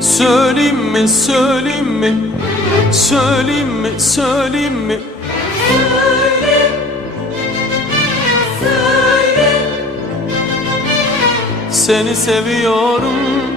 Söyleyeyim mi, söyleyeyim mi, söyleyeyim mi, söyleyeyim mi? Söyle, söyle. Seni seviyorum.